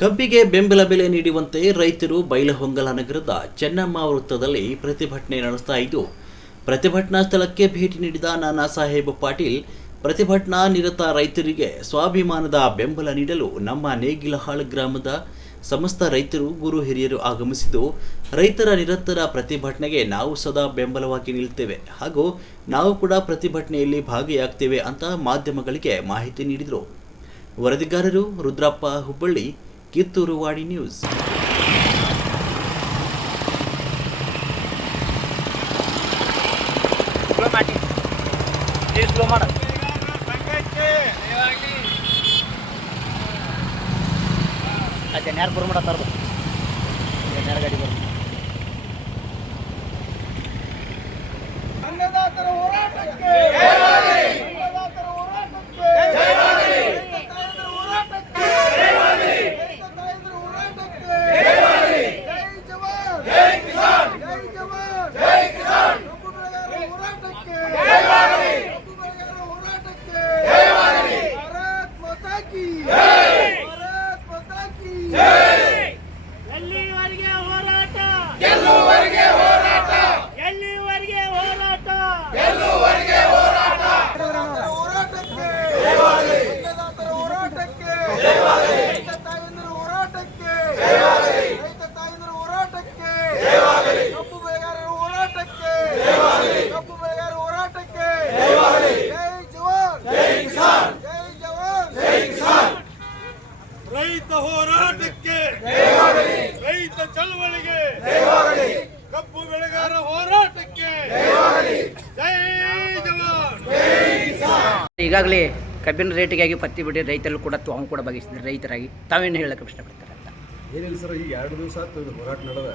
ಕಬ್ಬಿಗೆ ಬೆಂಬಲ ಬೆಲೆ ನೀಡುವಂತೆ ರೈತರು ಬೈಲಹೊಂಗಲ ನಗರದ ಚೆನ್ನಮ್ಮ ವೃತ್ತದಲ್ಲಿ ಪ್ರತಿಭಟನೆ ನಡೆಸ್ತಾ ಇದ್ದು, ಪ್ರತಿಭಟನಾ ಸ್ಥಳಕ್ಕೆ ಭೇಟಿ ನೀಡಿದ ನಾನಾ ಸಾಹೇಬ್ ಪಾಟೀಲ್, ಪ್ರತಿಭಟನಾ ನಿರತ ರೈತರಿಗೆ ಸ್ವಾಭಿಮಾನದ ಬೆಂಬಲ ನೀಡಲು ನಮ್ಮ ನೇಗಿಲಹಾಳ್ ಗ್ರಾಮದ ಸಮಸ್ತ ರೈತರು, ಗುರು ಹಿರಿಯರು ಆಗಮಿಸಿದ್ದು, ರೈತರ ನಿರಂತರ ಪ್ರತಿಭಟನೆಗೆ ನಾವು ಸದಾ ಬೆಂಬಲವಾಗಿ ನಿಲ್ತೇವೆ. ಹಾಗೂ ನಾವು ಕೂಡ ಪ್ರತಿಭಟನೆಯಲ್ಲಿ ಭಾಗಿಯಾಗ್ತೇವೆ ಅಂತ ಮಾಧ್ಯಮಗಳಿಗೆ ಮಾಹಿತಿ ನೀಡಿದರು. ವರದಿಗಾರರು ರುದ್ರಪ್ಪ ಹುಬ್ಬಳ್ಳಿ ಕಿತ್ತೂರು ವಾಡಿ ನ್ಯೂಸ್ ಸ್ಲೋ ಮಾಡಿ ಏ ಸ್ಲೋ ಮಾಡ ಅದೇ ಯಾರು ಬರೋ ಮಾಡತ್ತಾರ ಯಾರು ಗಾಡಿ ಬರೋ ಅನ್ನದಾತರ ಹೋರಾಟಕ್ಕೆ ಅನ್ನದಾತರ ಹೋರಾಟಕ್ಕೆ ರೈತ ತಾಯಂದಿರ ಹೋರಾಟಕ್ಕೆ ರೈತ ತಾಯಂದಿರ ಹೋರಾಟಕ್ಕೆ ಜೈ ಜವಾನ್ ಜೈ ಕಿಸಾನ್ ಜೈ ಜವಾನ್ ಜೈ ಕಿಸಾನ್ ಕಬ್ಬು ಬೆಳೆಗಾರರ ಹೋರಾಟಕ್ಕೆ ಕಬ್ಬು ಬೆಳೆಗಾರರ ಹೋರಾಟಕ್ಕೆ ಭಾರತ್ ಮಾತಾ ಕಿ ಭಾರತ್ ಮಾತಾ ಕಿ ಎಲ್ಲಿವರೆಗೆ ಹೋರಾಟ ಗೆಲ್ಲುವರೆಗೆ ಹೋರಾಟ ಎಲ್ಲಿವರೆಗೆ ಹೋರಾಟ ಅನ್ನದಾತರ ಹೋರಾಟಕ್ಕೆ ಅನ್ನದಾತರ ಹೋರಾಟಕ್ಕೆ ರೈತ ತಾಯಂದಿರ ಹೋರಾಟಕ್ಕೆ ರೈತ ತಾಯಂದಿರ ಹೋರಾಟಕ್ಕೆ ಕಬ್ಬು ಬೆಳೆಗಾರರ ಹೋರಾಟಕ್ಕೆ ಕಬ್ಬು ಬೆಳೆಗಾರರ ಹೋರಾಟಕ್ಕೆ ಜೈ ಜವಾನ್ ಜೈ ಕಿಸಾನ್ ಜೈ ಜವಾನ್ ಜೈ ಕಿಸಾನ್ ರೈತ ಹೋರಾಟಕ್ಕೆ ರೈತ ಚಳವಳಿಗೆ ಕಬ್ಬು ಬೆಳೆಗಾರ ಹೋರಾಟಕ್ಕೆ ಜೈ ಜವಾನ್ ಈಗಾಗಲೇ ಕಬ್ಬಿನ ರೇಟಿಗಾಗಿ ಪತ್ತಿ ಬಿಡಿ ರೈತರು ಕೂಡ ತಾವು ಕೂಡ ಭಾಗಿಸಿದ್ದಾರೆ ರೈತರಾಗಿ ತಾವೇನು ಹೇಳಕ್ಕೆ ಇಷ್ಟಪಡ್ತಾರೆ ಅಂತ? ಏನಿಲ್ಲ ಸರ್, ಈಗ ಎರಡು ದಿವಸ ಆಯ್ತು ಹೋರಾಟ ನಡೆದ.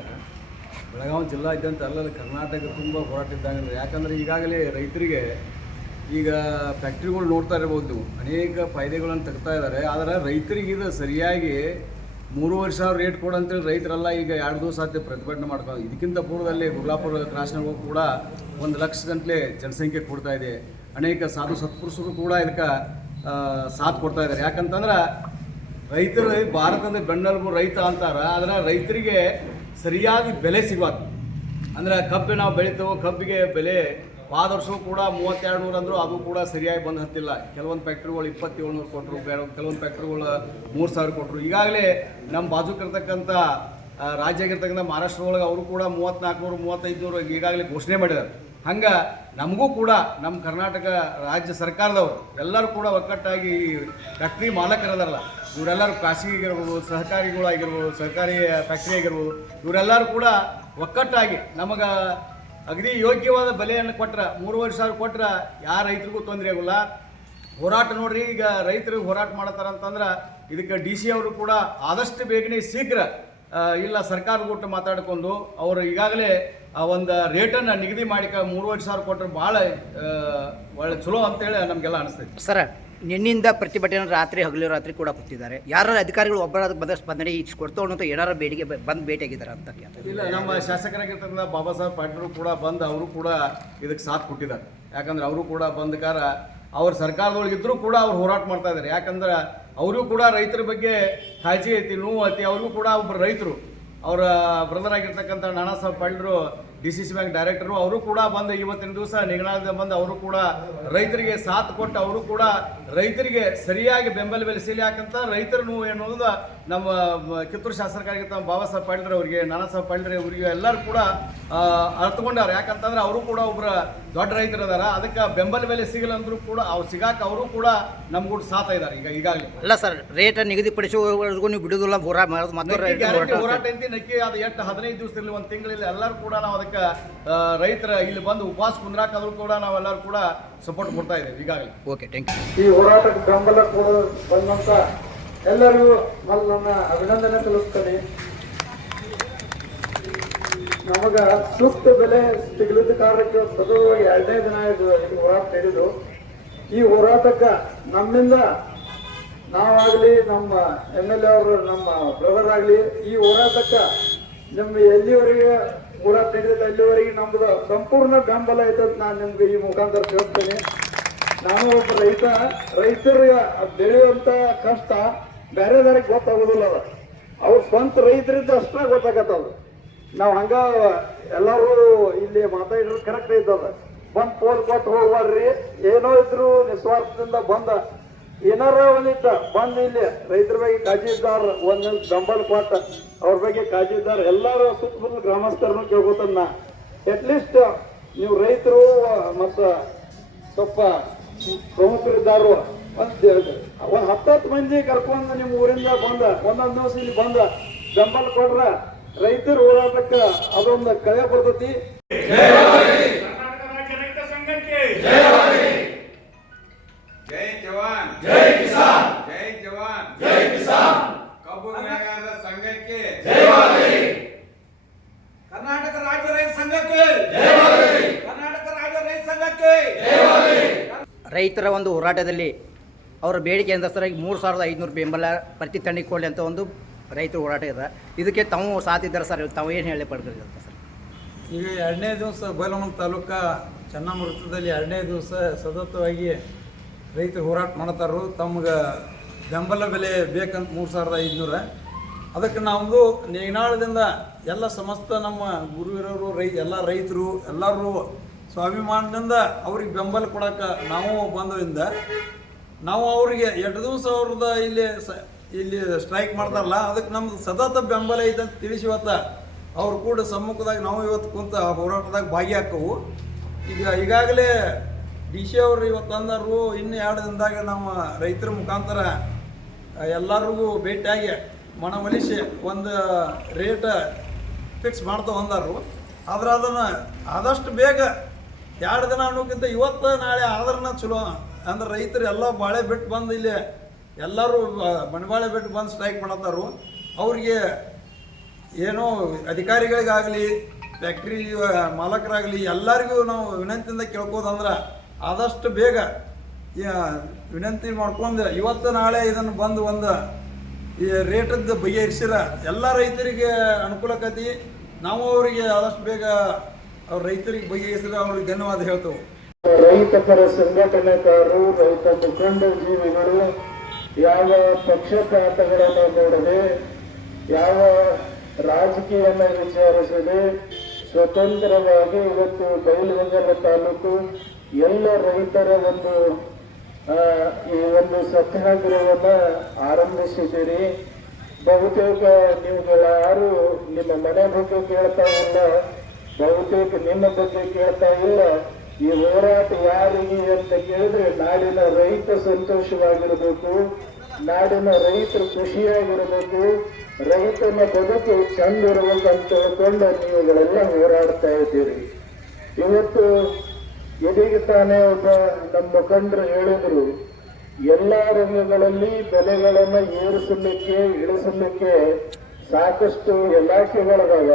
ಬೆಳಗಾವಿ ಜಿಲ್ಲಾದ್ಯಂತ ಅಲ್ಲಲ್ಲಿ ಕರ್ನಾಟಕ ತುಂಬ ಹೋರಾಟ ಇದ್ದಂಗೆ ಯಾಕಂದರೆ ಈಗಾಗಲೇ ರೈತರಿಗೆ ಈಗ ಫ್ಯಾಕ್ಟ್ರಿಗಳು ನೋಡ್ತಾ ಇರ್ಬೋದು ಅನೇಕ ಫಾಯ್ದೆಗಳನ್ನು ತೆಗ್ತಾ ಇದ್ದಾರೆ. ಆದರೆ ರೈತರಿಗೆ ಸರಿಯಾಗಿ ಮೂರುವರೆ ಸಾವಿರ ರೇಟ್ ಕೊಡು ಅಂತೇಳಿ ರೈತರೆಲ್ಲ ಈಗ ಎರಡು ದಿವಸ ಆಯ್ತು ಪ್ರತಿಭಟನೆ ಮಾಡ್ಕೊಂಡು, ಇದಕ್ಕಿಂತ ಪೂರ್ವದಲ್ಲಿ ಗುರ್ಲಾಪುರ ಕ್ರಾಸ್ನಾಗೂ ಕೂಡ ಒಂದು ಲಕ್ಷ ಗಂಟಲೆ ಜನಸಂಖ್ಯೆ ಕೊಡ್ತಾ ಇದೆ. ಅನೇಕ ಸಾಧು ಸತ್ಪುರುಷರು ಕೂಡ ಇದಕ್ಕೆ ಸಾಥ್ ಕೊಡ್ತಾ ಇದ್ದಾರೆ. ಯಾಕಂತಂದ್ರೆ ರೈತರು ಭಾರತದ ಬೆನ್ನೆಲುಬು ರೈತ ಅಂತಾರೆ, ಆದರೆ ರೈತರಿಗೆ ಸರಿಯಾದ ಬೆಲೆ ಸಿಗಬಾರ್ದು. ಅಂದ್ರೆ ಕಬ್ಬು ನಾವು ಬೆಳಿತೇವೆ, ಕಬ್ಬಿಗೆ ಬೆಲೆ ಹೋದ ವರ್ಷವೂ ಕೂಡ ಮೂವತ್ತೆರಡು ನೂರು ಅಂದರೂ ಅದು ಕೂಡ ಸರಿಯಾಗಿ ಬಂದು ಹತ್ತಿಲ್ಲ. ಕೆಲವೊಂದು ಫ್ಯಾಕ್ಟ್ರಿಗಳು ಇಪ್ಪತ್ತೇಳು ನೂರು ಕೊಟ್ಟರು ಕೆಲವೊಂದು ಫ್ಯಾಕ್ಟ್ರಿಗಳು ಮೂರು ಸಾವಿರ ಕೊಟ್ಟರು ಈಗಾಗಲೇ ನಮ್ಮ ಬಾಜುಕಿರ್ತಕ್ಕಂಥ ರಾಜ್ಯಾಗಿರ್ತಕ್ಕಂಥ ಮಹಾರಾಷ್ಟ್ರ ಒಳಗೆ ಅವರು ಕೂಡ ಮೂವತ್ತ್ನಾಲ್ಕು ನೂರು ಮೂವತ್ತೈದು ನೂರು ಈಗಾಗಲೇ ಘೋಷಣೆ ಮಾಡಿದ್ದಾರೆ. ಹಂಗೆ ನಮಗೂ ಕೂಡ ನಮ್ಮ ಕರ್ನಾಟಕ ರಾಜ್ಯ ಸರ್ಕಾರದವರು ಎಲ್ಲರೂ ಕೂಡ ಒಕ್ಕಟ್ಟಾಗಿ ಫ್ಯಾಕ್ಟ್ರಿ ಮಾಲಕರದಾರಲ್ಲ. ಇವರೆಲ್ಲರೂ ಖಾಸಗಿಗಿರ್ಬೋದು ಸಹಕಾರಿಗಳಾಗಿರ್ಬೋದು, ಸರ್ಕಾರಿ ಫ್ಯಾಕ್ಟ್ರಿ ಆಗಿರ್ಬೋದು ಇವರೆಲ್ಲರೂ ಕೂಡ ಒಕ್ಕಟ್ಟಾಗಿ ನಮಗೆ ಅಗದಿ ಯೋಗ್ಯವಾದ ಬೆಲೆಯನ್ನು ಕೊಟ್ರೆ, ಮೂರುವರೆ ಸಾವಿರ ಕೊಟ್ರೆ ಯಾವ ರೈತರಿಗೂ ತೊಂದರೆ ಆಗಲ್ಲ. ಹೋರಾಟ ನೋಡ್ರಿ, ಈಗ ರೈತರು ಹೋರಾಟ ಮಾಡ್ತಾರೆ ಅಂತಂದ್ರೆ ಇದಕ್ಕೆ ಡಿ ಸಿ ಅವರು ಕೂಡ ಆದಷ್ಟು ಬೇಗನೆ ಶೀಘ್ರ ಇಲ್ಲ ಸರ್ಕಾರ ಕೊಟ್ಟು ಮಾತಾಡ್ಕೊಂಡು ಅವರು ಈಗಾಗಲೇ ಒಂದು ರೇಟನ್ನು ನಿಗದಿ ಮಾಡಿಕ ಮೂರುವರೆ ಸಾವಿರ ಕೊಟ್ಟರೆ ಭಾಳ ಒಳ್ಳೆ ಚಲೋ ಅಂತೇಳಿ ನಮಗೆಲ್ಲ ಅನಿಸ್ತೈತಿ. ಸರ್ ನಿನ್ನಿಂದ ಪ್ರತಿಭಟನೆ ರಾತ್ರಿ ಹಗಲು ರಾತ್ರಿ ಕೂಡ ಕೂತಿದ್ದಾರೆ. ಯಾರು ಅಧಿಕಾರಿಗಳು ಒಬ್ಬರಾದ ಬದಲ ಸ್ಪಂದನೆ ಕೊಡ್ತು ಅನ್ನೋ ಏನಾರ ಬೇಡಿಕೆ ಬಂದು ಭೇಟಿಯಾಗಿದ್ದಾರೆ ಅಂತ ಇಲ್ಲ, ನಮ್ಮ ಶಾಸಕರಾಗಿರ್ತಕ್ಕಂಥ ಬಾಬಾ ಸಾಹೇಬ್ ಪಾಟೀಲ್ ಕೂಡ ಬಂದು ಅವರು ಕೂಡ ಇದಕ್ಕೆ ಸಾಥ್ ಕೊಟ್ಟಿದ್ದಾರೆ. ಯಾಕಂದ್ರೆ ಅವರು ಕೂಡ ಬಂದ ಕಾರ ಅವ್ರ ಸರ್ಕಾರದೊಳಗೆ ಇದ್ರೂ ಕೂಡ ಅವ್ರು ಹೋರಾಟ ಮಾಡ್ತಾ ಇದ್ದಾರೆ. ಯಾಕಂದ್ರೆ ಅವರು ಕೂಡ ರೈತರ ಬಗ್ಗೆ ಕಾಳಜಿ ಐತಿ, ನೋವು ಐತಿ. ಅವ್ರಿಗೂ ಕೂಡ ಒಬ್ಬರು ರೈತರು. ಅವರ ಬ್ರದರ್ ಆಗಿರ್ತಕ್ಕಂಥ Nana Saheb ಪಾಟೀಲ್ರು D C C bank director, ಅವರು ಕೂಡ ಬಂದು ಇವತ್ತಿನ ದಿವಸ ನಿಗಣಾಲದ ಬಂದು ಅವರು ಕೂಡ ರೈತರಿಗೆ ಸಾಥ್ ಕೊಟ್ಟು ಅವರು ಕೂಡ ರೈತರಿಗೆ ಸರಿಯಾಗಿ ಬೆಂಬಲ ಬೆಲೆ ಸಿಗಲಿ ಯಾಕಂತ ರೈತರು ನೋವು ಅನ್ನೋದು ನಮ್ಮ ಕಿತ್ತೂರು ಕಿತ್ತೂರು ತಮ್ಮ ಬಾಬಾ ಸಾಹೇಬ್ ಪಾಟೀಲ್ ಅವರಿಗೆ ನಾನಾ ಸಾಹೇಬ್ ಪಾಟೀಲ್ ಅವರಿಗೆ ಎಲ್ಲರೂ ಕೂಡ ಅರ್ಥಕೊಂಡಾರ ಯಾಕಂತಂದ್ರೆ ಅವರು ಕೂಡ ಒಬ್ಬರ ದೊಡ್ಡ ರೈತರು ಅದಾರ ಅದಕ್ಕೆ ಬೆಂಬಲ ಬೆಲೆ ಸಿಗಲ್ಲ ಅಂದ್ರೂ ಕೂಡ ಅವ್ರು ಸಿಗಾಕ ಅವರು ಕೂಡ ನಮ್ಗೂ ಸಾಥ ಇದ್ದಾರೆ ಈಗ ಈಗಾಗಲೇ. ಅಲ್ಲ ಸರ್ ರೇಟ್ ನಿಗದಿಪಡಿಸುವವರೆಗೂ ನೀವು ಬಿಡುದಿಲ್ಲ ಹೋರಾಟ ಮಾಡೋದು ಮತ್ತೆ ಗ್ಯಾರಂಟಿ ಹೋರಾಟ. ಅಂತ ಐತಿ. ನಕ್ಕಿ ಅದು ಎಷ್ಟು ಹದಿನೈದು ದಿವಸದಲ್ಲಿ ಒಂದು ತಿಂಗಳಲ್ಲಿ ಎಲ್ಲರೂ ಕೂಡ ನಾವು ಅದಕ್ಕೆ ರೈತರ ಇಲ್ಲಿ ಬಂದು ಉಪವಾಸ ಕುಂದ್ರಾಕಾದ್ರೂ ಕೂಡ ನಾವೆಲ್ಲರೂ ಕೂಡ ಸಪೋರ್ಟ್ ಕೊಡ್ತಾ ಇದ್ದೇವೆ ಈಗಾಗಲೇ. ಓಕೆ ಥ್ಯಾಂಕ್ ಯು ಈ ಹೋರಾಟಕ್ಕೆ ಬೆಂಬಲ ಕೊಡೋ ಬಂದಂತ ಎಲ್ಲರಿಗೂ ನನ್ನ ಅಭಿನಂದನೆ ತಿಳಿಸ್ತೇನೆ ನಮಗ ಸೂಕ್ತ ಬೆಲೆ ಸಿಗಲಿದ್ದ ಕಾರಣಕ್ಕೆ ಸತತವಾಗಿ ಎರಡನೇ ದಿನ ಇದು ಹೋರಾಟ ನಡೆದು, ಈ ಹೋರಾಟಕ್ಕ ನಮ್ಮಿಂದ ನಾವಾಗ್ಲಿ ನಮ್ಮ ಎಂ ಎಲ್ ಎ ಅವರು, ನಮ್ಮ ಬ್ರದರ್ ಆಗಲಿ ಈ ಹೋರಾಟಕ್ಕ ನಿಮ್ಮ ಎಲ್ಲಿವರೆಗೆ ಹೋರಾಟ ನಡೆದಿದೆ ಅಲ್ಲಿವರೆಗೆ ನಮ್ದು ಸಂಪೂರ್ಣ ಬೆಂಬಲ ಐತೆ ನಾನು ನಿಮ್ಗೆ ಈ ಮುಖಾಂತರ ಕೇಳ್ತೇನೆ ನಾನು ಒಬ್ಬ ರೈತ, ರೈತರಿಗೆ ಬೆಳೆಯುವಂತ ಕಷ್ಟ ಬೇರೆದವ್ರಿಗೆ ಗೊತ್ತಾಗೋದಿಲ್ಲ ಅದ. ಅವ್ರ ಸ್ವಂತ ರೈತರಿಂದ ಅಷ್ಟೇ ಗೊತ್ತಾಗತ್ತದ. ನಾವು ಹಂಗ ಎಲ್ಲರೂ ಇಲ್ಲಿ ಮಾತಾಡಿದ್ರು ಕರೆಕ್ಟ್ ಇದ್ದದ ಬಂದ್ ಫೋನ್ ಕೊಟ್ಟು ಹೋಗ್ಬಾರ್ರಿ. ಏನೋ ಇದ್ರು ನಿಸ್ವಾರ್ಥದಿಂದ ಬಂದ. ಏನಾರ ಒಂದಿತ್ತ ಬಂದ್ ಇಲ್ಲಿ ರೈತರ ಬಗ್ಗೆ ಕಾಜಿ ಇದ್ದಾರ ಒಂದೊಂದು ಬೆಂಬಲ ಕೊಟ್ಟ. ಅವ್ರ ಬಗ್ಗೆ ಕಾಜಿ ಇದ್ದಾರ. ಎಲ್ಲಾರು ಸುತ್ತಮುತ್ತಲ ಗ್ರಾಮಸ್ಥರನ್ನು ಕೇಳ್ಕೊತಾನ ಅಟ್ಲೀಸ್ಟ್ ನೀವು ರೈತರು ಮತ್ತ ಸ್ವಲ್ಪ ಪ್ರಮುಖರಿದ್ದಾರು. ಒಂದ್ ಒಂದ್ ಹತ್ತತ್ತು ಮಂದಿ ಕರ್ಕೊಂಡು ನಿಮ್ಮ ಊರಿಂದ ಬಂದ ಒಂದೊಂದ್ ದಿವಸ ಇಲ್ಲಿ ಬಂದ ಬೆಂಬಲ ಕೊಡ್ರ. ರೈತರ ಹೋರಾಟಕ್ಕ ಅದೊಂದು ಕಳೆ ಬರ್ತತಿ. ಜೈ ಜವಾನ್. ಜೈ ಕಿಸಾನ್. ಜೈ ಜವಾನ್. ಜೈ ಕಿಸಾನ್. ಕಬ್ಬು ಬೆಳೆಗಾರರ ಸಂಘಕ್ಕೆ. ಕರ್ನಾಟಕ ರಾಜ್ಯ ರೈತ ಸಂಘಕ್ಕೆ. ಕರ್ನಾಟಕ ರಾಜ್ಯ ರೈತ ಸಂಘಕ್ಕೆ. ರೈತರ ಒಂದು ಹೋರಾಟದಲ್ಲಿ ಅವರ ಬೇಡಿಕೆ ಸರಿಯಾಗಿ ಮೂರು ಸಾವಿರದ ಐದುನೂರು ಬೆಂಬಲ ಪ್ರತಿ ತಣ್ಣಿಗೆ ಕೊಡಲಿ ಅಂತ ಒಂದು ರೈತರು ಹೋರಾಟ ಇದೆ ಇದಕ್ಕೆ ತಾವು ಸಾಥ್ ಇದ್ದಾರೆ ಸರ್, ತಾವು ಏನು ಹೇಳಿ ಪಡ್ತೀರಿ ಅಂತ ಸರ್? ಈಗ ಎರಡನೇ ದಿವಸ ಬೈಲಮ್ಮ ತಾಲೂಕ ಚೆನ್ನಮ್ಮ ವೃತ್ತದಲ್ಲಿ ಎರಡನೇ ದಿವಸ ಸತತವಾಗಿ ರೈತರು ಹೋರಾಟ ಮಾಡ್ತಾರು ತಮ್ಗೆ ಬೆಂಬಲ ಬೆಲೆ ಬೇಕಂತ ಮೂರು ಸಾವಿರದ ಐದುನೂರ. ಅದಕ್ಕೆ ನಾವು ನೇನಾಳದಿಂದ ಎಲ್ಲ ಸಮಸ್ತ ನಮ್ಮ ಗುರುವಿರವರು ರೈ, ಎಲ್ಲ ರೈತರು, ಎಲ್ಲರೂ ಸ್ವಾಭಿಮಾನದಿಂದ ಅವ್ರಿಗೆ ಬೆಂಬಲ ಕೊಡೋಕೆ ನಾವು ಬಂದವಿಂದ ನಾವು ಅವರಿಗೆ ಎರಡು ದಿವಸ ಅವ್ರದ್ದು ಇಲ್ಲಿ ಇಲ್ಲಿ ಸ್ಟ್ರೈಕ್ ಮಾಡ್ತಾರಲ್ಲ, ಅದಕ್ಕೆ ನಮ್ದು ಸತತ ಬೆಂಬಲ ಐತೆ ಅಂತ ತಿಳಿಸಿ ಅವ್ರು ಕೂಡ ಸಮ್ಮುಖದಾಗ ನಾವು ಇವತ್ತು ಕುಂತ ಹೋರಾಟದಾಗ ಭಾಗಿಯಾಕವು ಈಗ ಈಗಾಗಲೇ ಡಿ ಸಿ ಅವರು ಇವತ್ತು ಅಂದರು ಇನ್ನು ಎರಡು ದಿನದಾಗ ನಮ್ಮ ರೈತರ ಮುಖಾಂತರ ಎಲ್ಲರಿಗೂ ಭೇಟಿಯಾಗಿ ಮನವೊಲಿಸಿ ಒಂದು ರೇಟ್ ಫಿಕ್ಸ್ ಮಾಡ್ತಾ ಅಂದರು ಆದ್ರೆ ಅದನ್ನು ಆದಷ್ಟು ಬೇಗ ಎರಡು ದಿನ ಅನ್ನೋಕ್ಕಿಂತ ಇವತ್ತು ನಾಳೆ ಆದ್ರನ್ನ ಚಲೋ ಅಂದ್ರೆ ರೈತರು ಎಲ್ಲ ಬಾಳೆ ಬಿಟ್ಟು ಬಂದು ಇಲ್ಲಿ ಎಲ್ಲರೂ ಬಂಡವಾಳೆ ಬಿಟ್ಟು ಬಂದು ಸ್ಟ್ರೈಕ್ ಮಾಡತ್ತಾರು. ಅವ್ರಿಗೆ ಏನೋ ಅಧಿಕಾರಿಗಳಿಗಾಗಲಿ ಫ್ಯಾಕ್ಟ್ರಿ ಮಾಲಕರಾಗಲಿ ಎಲ್ಲರಿಗೂ ನಾವು ವಿನಂತಿಯಿಂದ ಕೇಳ್ಕೋದಂದ್ರೆ ಆದಷ್ಟು ಬೇಗ ವಿನಂತಿ ಮಾಡ್ಕೊಂಡು ಇವತ್ತು ನಾಳೆ ಇದನ್ನು ಬಂದು ಒಂದು, ಈ ರೇಟದ್ದು ಬಗೆಹರಿಸಿರ ಎಲ್ಲ ರೈತರಿಗೆ ಅನುಕೂಲಕತಿ ನಾವು ಅವರಿಗೆ ಆದಷ್ಟು ಬೇಗ ಅವ್ರ ರೈತರಿಗೆ ಬಗೆಹರಿಸಿದ್ರೆ ಅವ್ರಿಗೆ ಧನ್ಯವಾದ ಹೇಳ್ತೇವೆ. ರೈತ ಪರ ಸಂಘಟನೆಕಾರರು, ರೈತ ಮುಖಂಡ ಜೀವಿಗಳು, ಯಾವ ಪಕ್ಷಪಾತಗಳನ್ನು ನೋಡದೆ, ಯಾವ ರಾಜಕೀಯನ ವಿಚಾರಿಸದೆ ಸ್ವತಂತ್ರವಾಗಿ ಇವತ್ತು ಬೈಲಹೊಂಗಲ ತಾಲೂಕು ಎಲ್ಲ ರೈತರ ಒಂದು ಈ ಒಂದು ಸತ್ಯಾಗ್ರಹವನ್ನು ಆರಂಭಿಸಿದ್ದೀರಿ. ಬಹುತೇಕ ನೀವುಗಳ ಯಾರು ನಿಮ್ಮ ಮನೆ ಬಗ್ಗೆ ಕೇಳ್ತಾ ಇಲ್ಲ, ಬಹುತೇಕ ನಿಮ್ಮ ಬಗ್ಗೆ ಕೇಳ್ತಾ ಇಲ್ಲ. ಈ ಹೋರಾಟ ಯಾರಿಗೆ ಅಂತ ಕೇಳಿದ್ರೆ ನಾಡಿನ ರೈತ ಸಂತೋಷವಾಗಿರಬೇಕು. ನಾಡಿನ ರೈತರು ಖುಷಿಯಾಗಿರಬೇಕು. ರೈತನ ಬದುಕು ಚಂದ ಅಂತ ತಿಳ್ಕೊಂಡು ನೀವುಗಳೆಲ್ಲ ಹೋರಾಡ್ತಾ ಇದ್ದೀರಿ. ಇವತ್ತು ಇದೀಗ ತಾನೇ ಒಬ್ಬ ನಮ್ಮ ಮುಖಂಡರು ಹೇಳಿದ್ರು, ಎಲ್ಲಾ ರಂಗಗಳಲ್ಲಿ ಬೆಲೆಗಳನ್ನ ಏರಿಸಲಿಕ್ಕೆ, ಇಳಿಸಲಿಕ್ಕೆ ಸಾಕಷ್ಟು ಇಲಾಖೆಗಳದಾವ.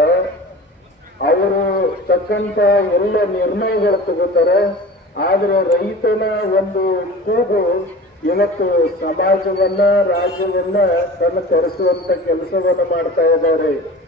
ಅವರು ತಕ್ಕಂತ ಎಲ್ಲ ನಿರ್ಣಯಗಳು ತಗೋತಾರೆ. ಆದ್ರೆ ರೈತನ ಒಂದು ಕೂಗು ಇವತ್ತು ಸಮಾಜವನ್ನ, ರಾಜ್ಯವನ್ನ ತನ್ನ ತರಿಸುವಂತ ಕೆಲಸವನ್ನ ಮಾಡ್ತಾ ಇದ್ದಾರೆ.